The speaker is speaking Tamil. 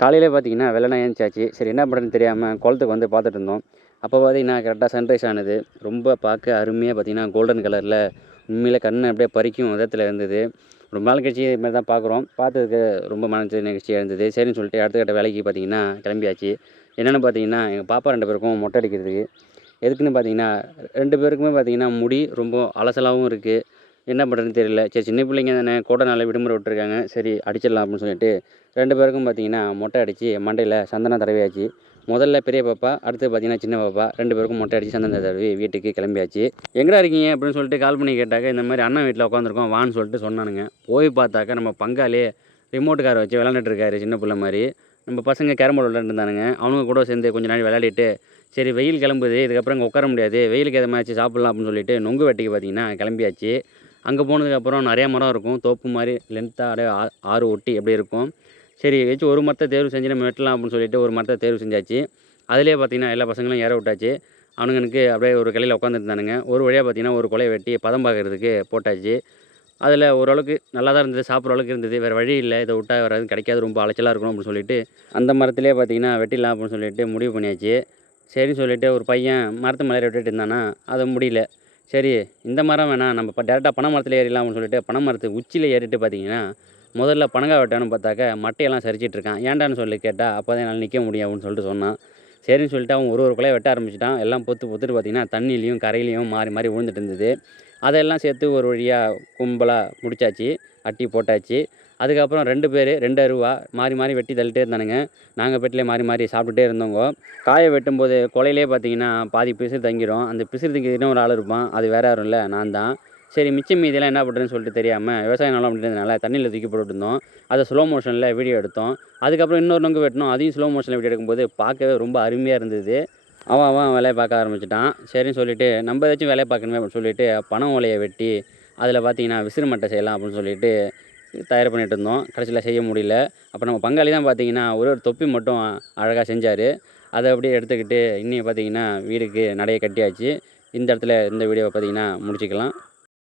காலையிலே பார்த்தீங்கன்னா வெள்ளன ஏந்திச்சாச்சு. சரி என்ன பண்ணுறதுன்னு தெரியாமல் குளத்துக்கு வந்து பார்த்துட்டு இருந்தோம். அப்போ பார்த்தீங்கன்னா கரெக்டாக சன்ரைஸ் ஆனது. ரொம்ப பார்க்க அருமையாக பார்த்தீங்கன்னா கோல்டன் கலரில் உண்மையிலே கண்ணை அப்படியே பறிக்கும் விதத்தில் இருந்தது. ரொம்ப நாள் கழிச்சு இது மாதிரி தான் பார்க்குறோம். பார்த்ததுக்கு ரொம்ப மனசு நெகிழ்ச்சியாக இருந்தது. சரின்னு சொல்லிட்டு அடுத்த கட்ட வேலைக்கு பார்த்தீங்கன்னா கிளம்பியாச்சு. என்னென்னு பார்த்தீங்கன்னா எங்கள் பாப்பா 2 பேருக்கும் மொட்டை அடிக்கிறதுக்கு. எதுக்குன்னு பார்த்தீங்கன்னா 2 பேருக்குமே பார்த்தீங்கன்னா முடி ரொம்ப அலசலாகவும் இருக்குது. என்ன பண்ணுறதுன்னு தெரியல. சரி சின்ன பிள்ளைங்க தானே, கோடை நாளில் விடுமுறை விட்டுருக்காங்க. சரி அடிச்சிடலாம் அப்படின்னு சொல்லிட்டு 2 பேருக்கும் பார்த்தீங்கன்னா மொட்டை அடித்து மண்டையில் சந்தனம் தடவியாச்சு. முதல்ல பெரிய பாப்பா, அடுத்து பார்த்தீங்கன்னா சின்ன பாப்பா 2 பேருக்கும் மொட்டை அடித்து சந்தனம் தடவி வீட்டுக்கு கிளம்பியாச்சு. எங்கடா இருக்கீங்க அப்படின்னு சொல்லிட்டு கால் பண்ணி கேட்டாக்க, இந்த மாதிரி அண்ணன் வீட்டில் உட்காந்துருக்கோம் வான்னு சொல்லிட்டு சொன்னானுங்க. போய் பார்த்தாக்கா நம்ம பங்காளி ரிமோட் காரை வச்சு விளாண்டுட்டு இருக்காரு சின்ன பிள்ளை மாதிரி. நம்ம பசங்க கேரம் போர்டு விளாண்டுருந்தானுங்க. அவனுங்க கூட சேர்ந்து கொஞ்சம் நாள் விளையாடிட்டு, சரி வெயில் கிளம்புது, இதுக்கப்புறம் இங்கே உட்கார முடியாது, வெயிலுக்கு எதை மாதிரி சாப்பிட்லாம் அப்படின்னு சொல்லிட்டு நொங்கு வெட்டிக்கு பார்த்தீங்கன்னா கிளம்பியாச்சு. அங்கே போனதுக்கப்புறம் நிறையா மரம் இருக்கும். தோப்பு மாதிரி லென்த்தாக அப்படியே ஆறு ஒட்டி அப்படியே இருக்கும். சரி ஏதாச்சும் ஒரு மரத்தை தேர்வு செஞ்சு நம்ம வெட்டலாம் அப்படின்னு சொல்லிட்டு ஒரு மரத்தை தேர்வு செஞ்சாச்சு. அதிலே பார்த்தீங்கன்னா எல்லா பசங்களும் ஏற விட்டாச்சு. அவனுங்களுக்கு அப்படியே ஒரு கிளையில் உட்காந்துருந்தானுங்க. ஒரு வழியாக பார்த்தீங்கன்னா ஒரு குலையை வெட்டி பதம் பார்க்குறதுக்கு போட்டாச்சு. அதில் ஓரளவுக்கு நல்லா தான் இருந்தது, சாப்பிட்ற அளவுக்கு இருந்தது. வேறு வழி இல்லை, இதை விட்டா வேறு எதுவும் கிடைக்காது, ரொம்ப அலைச்சலாக இருக்கணும் அப்படின்னு சொல்லிட்டு அந்த மரத்திலே பார்த்தீங்கன்னா வெட்டிடலாம் அப்படின்னு சொல்லிட்டு முடிவு பண்ணியாச்சு. சரின்னு சொல்லிட்டு ஒரு பையன் மரத்து மேலே வெட்டிட்டு இருந்தானா, அதை முடியல. சரி இந்த மரம் வேணாம், நம்ம இப்போ டேரெக்டாக பனை மரத்தில் ஏறிடலாம் அப்படின்னு சொல்லிட்டு பனை மரத்து உச்சியில் ஏறிட்டு பார்த்தீங்கன்னா, முதல்ல பனங்காய் வெட்டான்னு பார்த்தாக்க மட்டையெல்லாம் சரிச்சிட்டு இருக்கான். ஏன்டான்னு சொல்லி கேட்டால், அப்போ தான் என்னால் நிற்க முடியும் அப்படின்னு சொல்லிட்டு சொன்னான். சரின்னு சொல்லிட்டு அவன் ஒரு குலையை வெட்ட ஆரம்பிச்சிட்டான். எல்லாம் பொத்துட்டு பார்த்தீங்கன்னா தண்ணியிலையும் கரையிலையும் மாறி மாறி விழுந்துட்டு இருந்தது. அதெல்லாம் சேர்த்து ஒரு வழியாக கும்பலாக முடிச்சாச்சு, அட்டி போட்டாச்சு. அதுக்கப்புறம் 2 பேர் 2 அருவா மாறி மாறி வெட்டி தள்ளிட்டே இருந்தானுங்க. நாங்கள் பெட்டிலே மாறி மாறி சாப்பிட்டுட்டே இருந்தோங்க. காய வெட்டும்போது கொலையிலே பார்த்தீங்கன்னா பாதி பிசிறு தங்கிடும். அந்த பிசிறு தங்கிதுன்னு ஒரு ஆள் இருப்பான், அது வேறு யாரும் இல்லை, நான் தான். சரி மிச்சம் மீதியெல்லாம் என்ன பண்ணுறதுன்னு சொல்லிட்டு தெரியாமல் விவசாய நிலம் அப்படின்றதுனால தண்ணியில் தூக்கி போட்டுருந்தோம். அதை ஸ்லோ மோஷனில் வீடியோ எடுத்தோம். அதுக்கப்புறம் இன்னொரு நொங்கு வெட்டினோம், அதையும் ஸ்லோ மோஷனில் வீடியோ எடுக்கும்போது பார்க்கவே ரொம்ப அருமையாக இருந்தது. அவன் வேலையை பார்க்க ஆரம்பிச்சிட்டான். சரின்னு சொல்லிட்டு நம்ம ஏதாச்சும் வேலையை பார்க்கணுமே அப்படின்னு சொல்லிட்டு பனை ஓலையை வெட்டி அதில் பார்த்தீங்கன்னா விசிறு மட்டை செய்யலாம் அப்படின்னு சொல்லிட்டு தயார் பண்ணிகிட்டு இருந்தோம். கடைசியில் செய்ய முடியல. அப்போ நம்ம பங்காளி தான் பார்த்தீங்கன்னா ஒரு தொப்பி மட்டும் அழகாக செஞ்சார். அதை அப்படியே எடுத்துக்கிட்டு இன்னைக்கு பார்த்தீங்கன்னா வீடுக்கு நடைய கட்டியாச்சு. இந்த இடத்துல இந்த வீடியோவை பார்த்தீங்கன்னா முடிச்சுக்கலாம்.